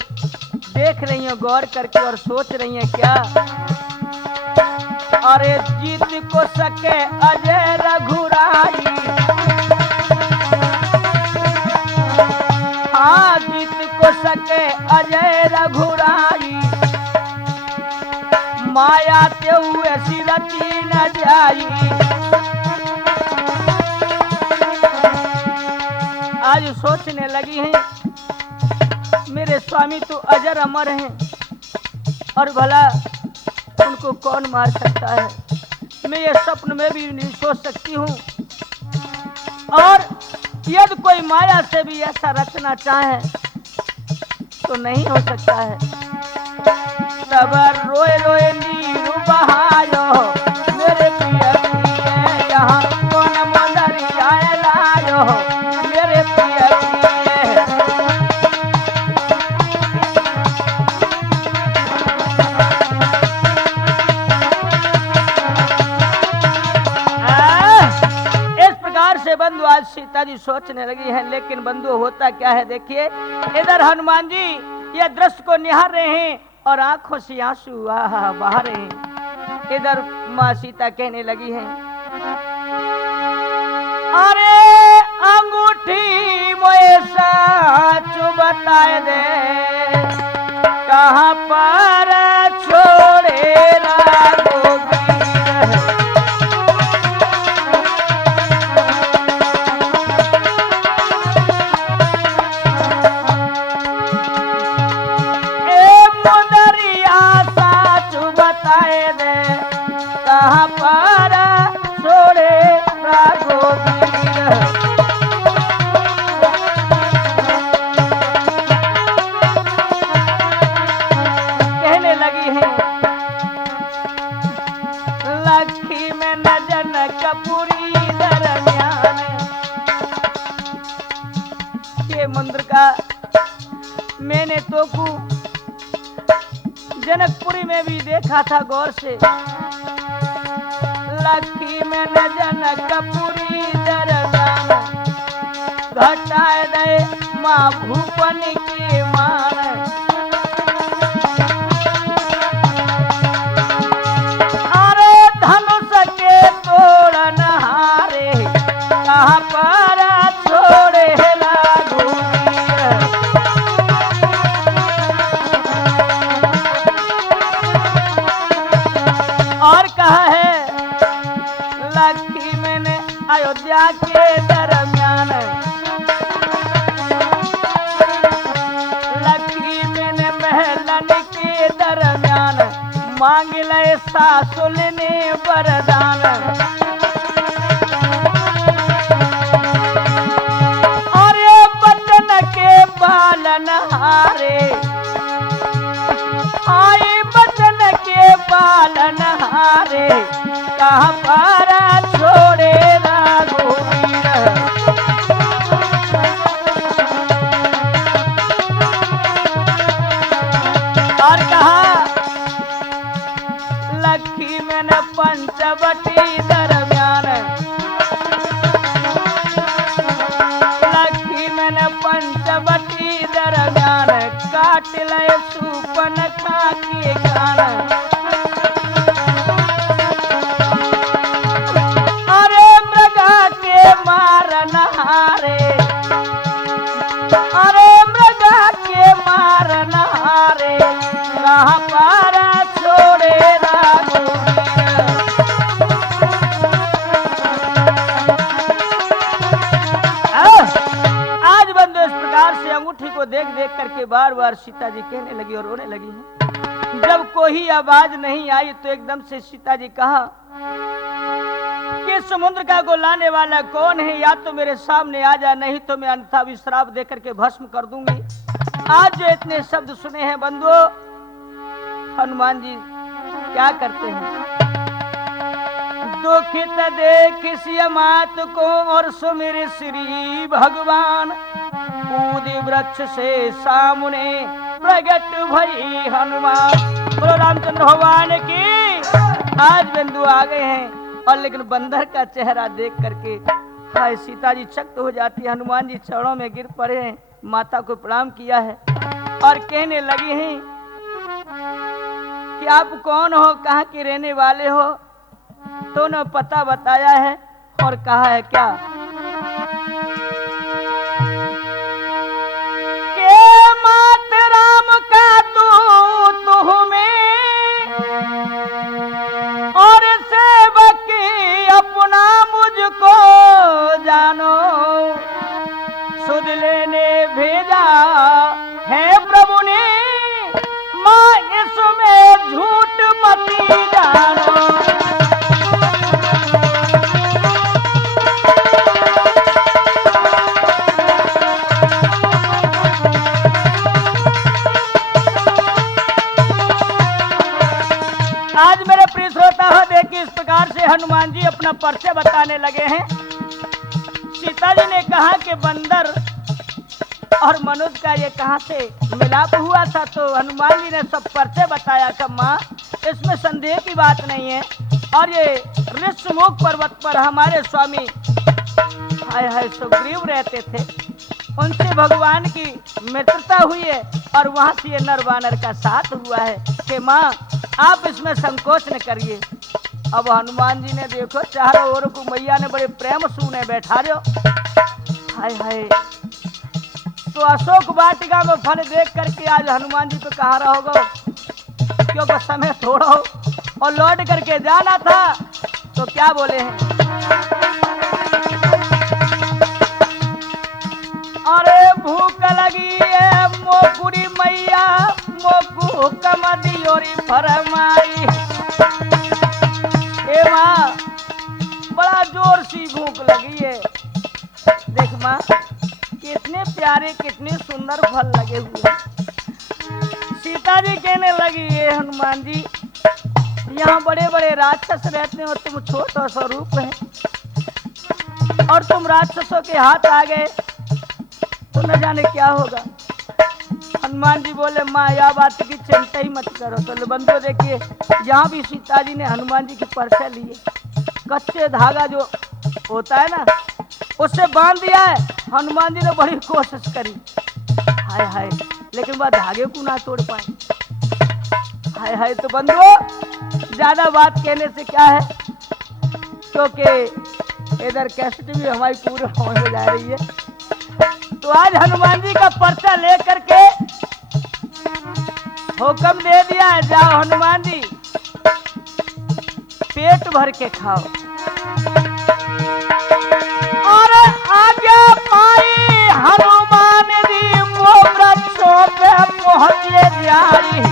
देख रही हैं, गौर करके, और सोच रही हैं क्या, अरे जीत को सके अजय रघुराई, हाँ जीत को सके अजय रघुराई, माया ते हुए सिरती न जाई। आज सोचने लगी हैं, मेरे स्वामी तो अजर अमर हैं, और भला उनको कौन मार सकता है। मैं ये स्वप्न में भी नहीं सोच सकती हूँ, और यदि कोई माया से भी ऐसा रचना चाहे तो नहीं हो सकता है। सब रोए रोए नीरू बहायो, मेरे प्रिय प्रिय यहाँ कौन मंदरिया लायो, मेरे प्रिय प्रिय। इस प्रकार से बंधु आज सीता जी सोचने लगी है, लेकिन बंधु होता क्या है देखिए, इधर हनुमान जी यह दृश्य को निहार रहे हैं और आंखों से आंसू बहा रहे हैं। इधर माँ सीता कहने लगी है, अरे अंगूठी मोए सच बताए दे, कहाँ पर छोड़े रघुवीर। कहाँ पर छोड़े रघुवीर। कहने लगी है, लखी में न जनकपुरी दरमियान, ये मंदिर का मैंने तो को जनकपुरी में भी देखा था गौर से। लखी में न जनकपुरी दरमियान, घटाए दे माँ भूपन की मान। अरे धनुष के तोड़न हारे, कहाँ पर छोड़े रघुवीर। और कहा है, लखी मैंने अयोध्या के दरमियान, लखी मैंने महलन के दरमियान, मांग ले सासुल ने वरदान। अरे बचन के पालन हारे, आए बचन के पालन हारे, कहाँ पर छोड़े रघुवीर। और कहा, लखी में न पंचवटी दरमियान, लखी में न पंचवटी दरमियान, काट ले सुपन खा के कान। मारन हारे, अरे मृगा के मारन हारे, कहाँ पर छोड़े रघुवीर। आज बंधु इस प्रकार से अंगूठी को देख देख करके बार बार सीता जी कहने लगी और रोने लगी हैं। जब कोई आवाज नहीं आई तो एकदम से सीता जी कहा कि समुद्र का को लाने वाला कौन है, या तो मेरे सामने आ जा, नहीं तो मैं अन्यथा भी श्राप देकर के भस्म कर दूंगी। आज जो इतने शब्द सुने हैं बंधुओं, हनुमान जी क्या करते हैं, दुखित देख सिय मात को और सुमिर श्री भगवान, कूद वृक्ष से सामने प्रगट भई हनुमान। बोलो रामचंद्र भगवान की। आज बिंदु आ गए हैं और लेकिन बंदर का चेहरा देख करके हाय सीता जी चकित हो जाती है। हनुमान जी चरणों में गिर पड़े हैं, माता को प्रणाम किया है और कहने लगे हैं कि आप कौन हो, कहाँ के रहने वाले हो। तो उन्होंने पता बताया है और कहा है क्या के मात राम का तू में और सेवक अपना मुझको जानो, सुध लेने भेजा है प्रभु ने, मां इसमें झूठ मती जानो। आज मेरे प्रिय श्रोता हो देखिए, इस प्रकार से हनुमान जी अपना परिचय बताने लगे हैं। सीता जी ने कहा कि बंदर और मनुष्य का ये कहां से मिलाप हुआ था, तो हनुमान जी ने सब परिचय बताया कि माँ इसमें संदेह की बात नहीं है। और ये ऋषमुख पर्वत पर हमारे स्वामी हाय हाय सुग्रीव रहते थे, उनसे भगवान की मित्रता हुई है और वहां से ये नर वानर का साथ हुआ है कि माँ आप इसमें संकोच न करिए। अब हनुमान जी ने देखो चारों ओर को मैया ने बड़े प्रेम सूने बैठा रहे हो। हाय हाय, तो अशोक वाटिका में फल देख करके आज हनुमान जी को कहा रहोगे क्योंकि समय थोड़ा हो और लौट करके जाना था, तो क्या बोले हैं अरे भूख लगी है मोकुरी मैया, मोकू कमदियोरी फरमाई। ए माँ बड़ा जोर सी भूख लगी है, देख माँ कितने प्यारे कितने सुंदर फल लगे हुए हैं। सीता जी कहने लगी है हनुमान जी यहाँ बड़े बड़े राक्षस रहते हो, तुम छोटा स्वरूप है और तुम राक्षसों के हाथ आ गए तो न जाने क्या होगा। हनुमान जी बोले माँ यह बात की चिंता ही मत करो। तो बंधु देखिए यहाँ भी सीता जी ने हनुमान जी की परिचय लिए, कच्चे धागा जो होता है ना उससे बांध दिया है। हनुमान जी ने बड़ी कोशिश करी हाय हाय, लेकिन वह धागे को ना तोड़ पाए। हाय हाय, तो बंधुओं ज्यादा बात कहने से क्या है, क्योंकि इधर कैसेट भी हमारी पूरी होने जा रही है। तो आज हनुमान जी का पर्चा लेकर के हुक्म दे दिया है, जाओ हनुमान जी पेट भर के खाओ। और आज्ञा पाई हनुमान जी वो वृक्षों पे पहुंचे जाई।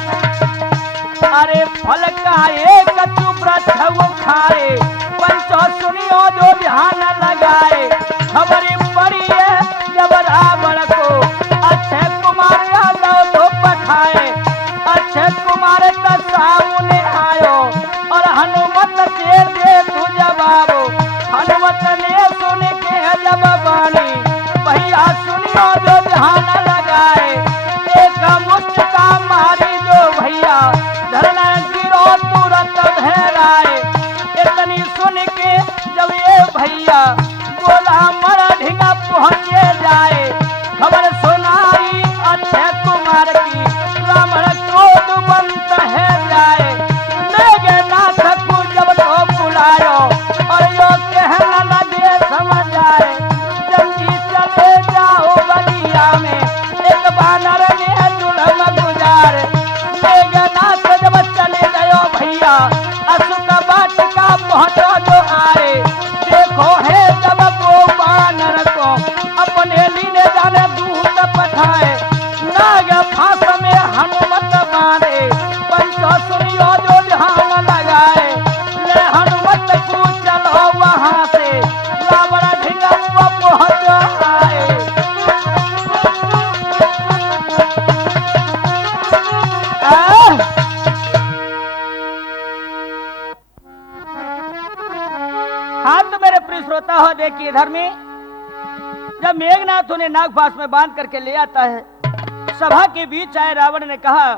अरे फल का एक वृक्ष वो खाए, पंचो सुनियो जो ध्यान लगाए। खबरी पड़ी है जब रावण को अक्षय कुमार यादव तो पठाए, अक्षय कुमार का सामने आयो और हनुमत से दे तू जवाब। हनुमत ने सुन के जब बानी भैया सुनियो जो ध्यान लगाए। एक मुस्का मारी जो भैया धरना गिरो तुरंत भैराए। इतनी सुन के जब ये भैया बोला मरा ढिंगा पहुंचे जाए। खबर सुनाई अक्षय कुमार की रावण क्रोध बनता है जाए। लेगे नाथ को जब तो बुलायो और यो कहना लगे समझ आए। जल्दी चले जाओ बगिया में एक बानर ने जुलम गुजारे। लेगे नाथ जब चले गयो भैया अशोक वाटिका पहुंचो जो आए। देखो है देखिए इधर में जब मेघनाथ उन्हें नागपाश में बांध करके ले आता है, सभा के बीच आए रावण ने कहा,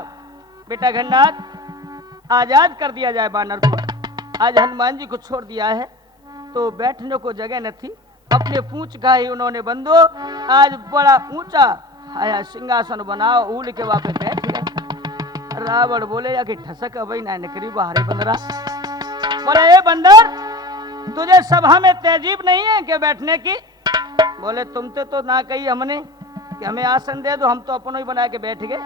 बेटा घननाथ आजाद कर दिया जाए बानर को। आज हनुमान जी को छोड़ दिया है तो बैठने को जगह न थी, अपने पूंछ का ही उन्होंने बंदो आज बड़ा ऊंचा आया सिंहासन बनाओ, ऊल के वहां पे बैठ गए। रावण बोले या कि ठसक अबई ना निकरी बाहरे बंदरा। बोले ए बंदर, तुझे सभा में तहजीब नहीं है कि बैठने की? बोले तुमसे तो ना कही हमने कि हमें आसन दे दो, हम तो अपनों ही बना के बैठ गए।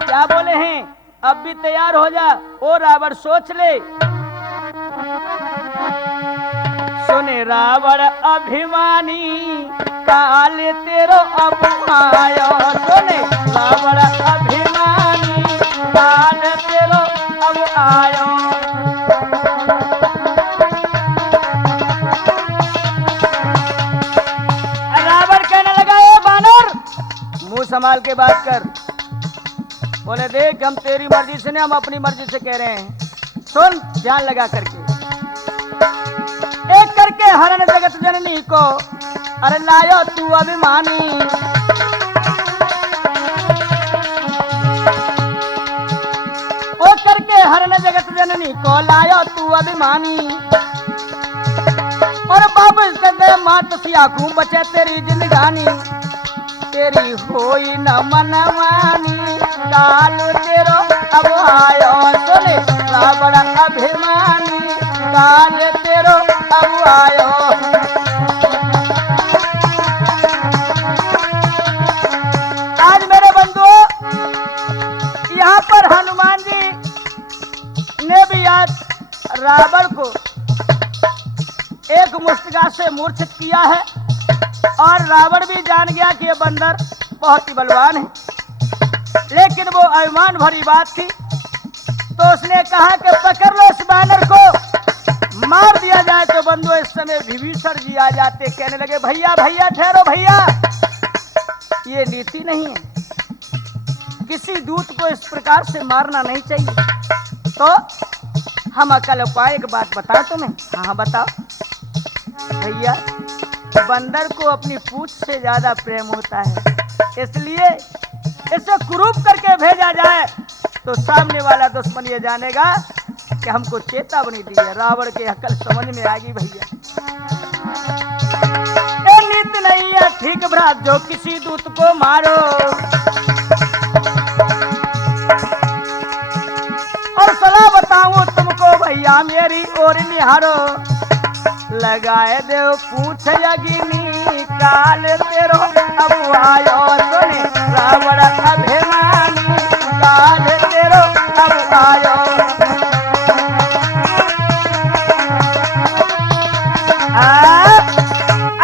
क्या बोले हैं? अब भी तैयार हो जा। ओ रावण सोच ले। सुने रावण अभिमानी काल तेरो अब आयो। सुने रावण अभिमानी काल तेरो अब आयो। रावण कहने लगा, ओ बानर मुंह संभाल के बात कर। बोले देख हम तेरी मर्जी से नहीं, हम अपनी मर्जी से कह रहे हैं। सुन ध्यान लगा करके। एक करके हरण जगत जननी को अरे लायो तू अभिमानी। ओ करके हरण जगत जननी को लायो तू अभिमानी। और बाबू से मात सिया को बचे तेरी जिंदगानी। तेरी होई न मनमानी काल तेरो अब आयो। सुने रावण अभिमानी काल तेरो अब आयो। आज मेरे बंधुओं यहाँ पर हनुमान जी ने भी आज रावण को एक मुष्टिघात से मूर्छित किया है और रावण भी जान गया कि ये बंदर बहुत ही बलवान है, लेकिन वो अभिमान भरी बात थी तो उसने कहा कि पकड़ लो इस बानर को, मार दिया जाए। तो बंधु इस समय विभीषण जी आ जाते, कहने लगे भैया भैया ठहरो भैया, ये नीति नहीं है, किसी दूत को इस प्रकार से मारना नहीं चाहिए। तो हम अकल उपाय एक बात बताओ तुम्हें। हाँ बताओ भैया, बंदर को अपनी पूंछ से ज्यादा प्रेम होता है, इसलिए इसे कुरूप करके भेजा जाए तो सामने वाला दुश्मन ये जानेगा कि हमको चेतावनी दी है। रावण के अकल समझ में आ गई भैया, नीति नहीं है ठीक भ्रात जो किसी दूत को मारो। और सलाह बताऊं तुमको भैया मेरी ओर निहारो। लगाए देव पूछ यगिनी काल तेरो अब आयो। सुने रावण अभिमानी काल तेरो अब आयो।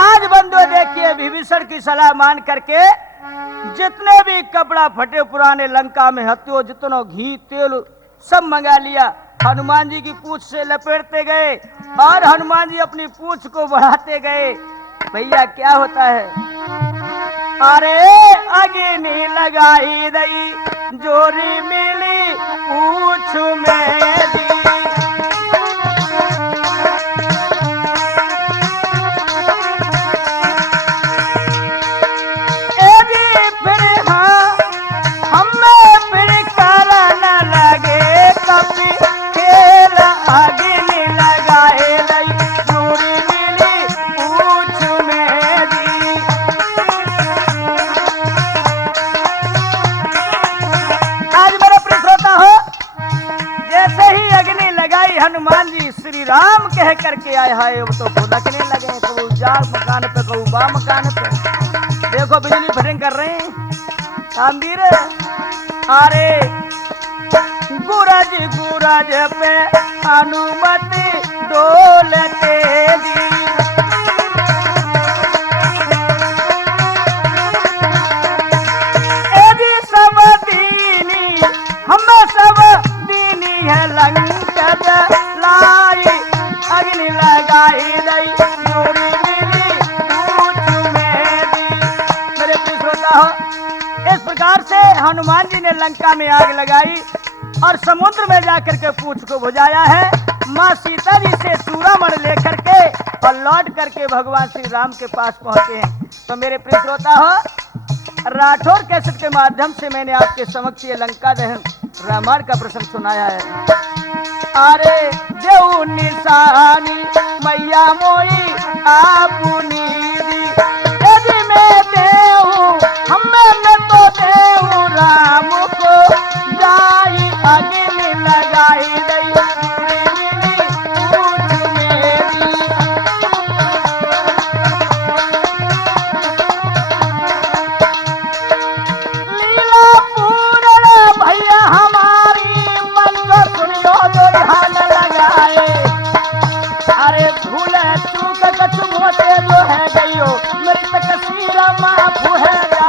आज बंधु देखिए विभीषण की सलाह मान करके जितने भी कपड़ा फटे पुराने लंका में हत्यो, जितना घी तेल सब मंगा लिया, हनुमान जी की पूंछ से लपेटते गए और हनुमान जी अपनी पूंछ को बढ़ाते गए। भैया क्या होता है? अरे अग्नि लगाई दई जोरी मिली पूंछ मेरी। फिर हाँ हमें फिर काला न लगे कभी खेल। अग्नि लगाए दई जोरी मिली पूंछ मेरी। आज मेरा प्रिय श्रोता हो, जैसे ही अग्नि लगाई हनुमान जी श्री राम कह करके आए हाय तो भुलकने लगे, कबू जाग मकान पे कबू बा मकान पे। देखो बिजली फिटिंग कर रहे हैं कामवीर। अरे गुरज गुरज पे अनुमति डोलते दी। यदि सब दीनी हम सब दीनी है लंकत लाई। अग्नि लगाई दई जोरी मिली पूंछ मेरी। मेरे प्रिय श्रोता हो, इस प्रकार से हनुमान जी ने लंका में आग लगाई और समुद्र में जाकर के पूंछ को बुझाया है। माँ सीता जी से चूड़ामणि लेकर के और लौट करके भगवान श्री राम के पास पहुंचे हैं। तो मेरे प्रिय श्रोता हो, राठौर कैसेट के माध्यम से मैंने आपके समक्ष ये लंका दहन रामायण का प्रसंग सुनाया है। अरे देऊ निशानी मैया मोई आपुनी दी, यदि मैं देऊ हमें तो देऊ राम को जाई अग्नि लगाई दई चूक कछु मोते जो है गयो मेरी तकसीर माफ है।